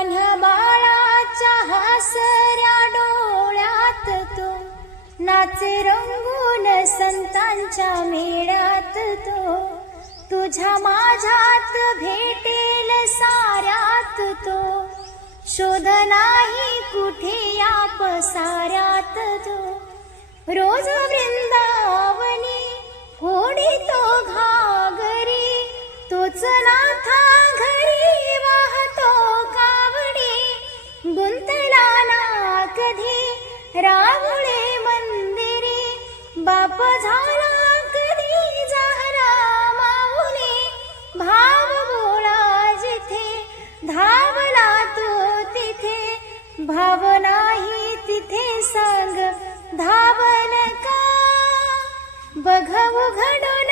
लहान बाळाच्या हसऱ्या डोळ्यात तो नाचे रंगून संतांच्या मेळ्यात तो तुझ्या माझ्यात भेटेल साऱ्यात तो शोध नाही कुठे या पसाऱ्यात तो रोज वृंदावनी होडी तो घागरी तोच नाथा घरी वाहतो कावडी गुंतला ना कधी राहुळे मंदिरी बाप झाला कधी झाला माऊली भाव बोळा जिथे धावला तो तिथे भाव नाही तिथे सांग धावल का बघ उघडून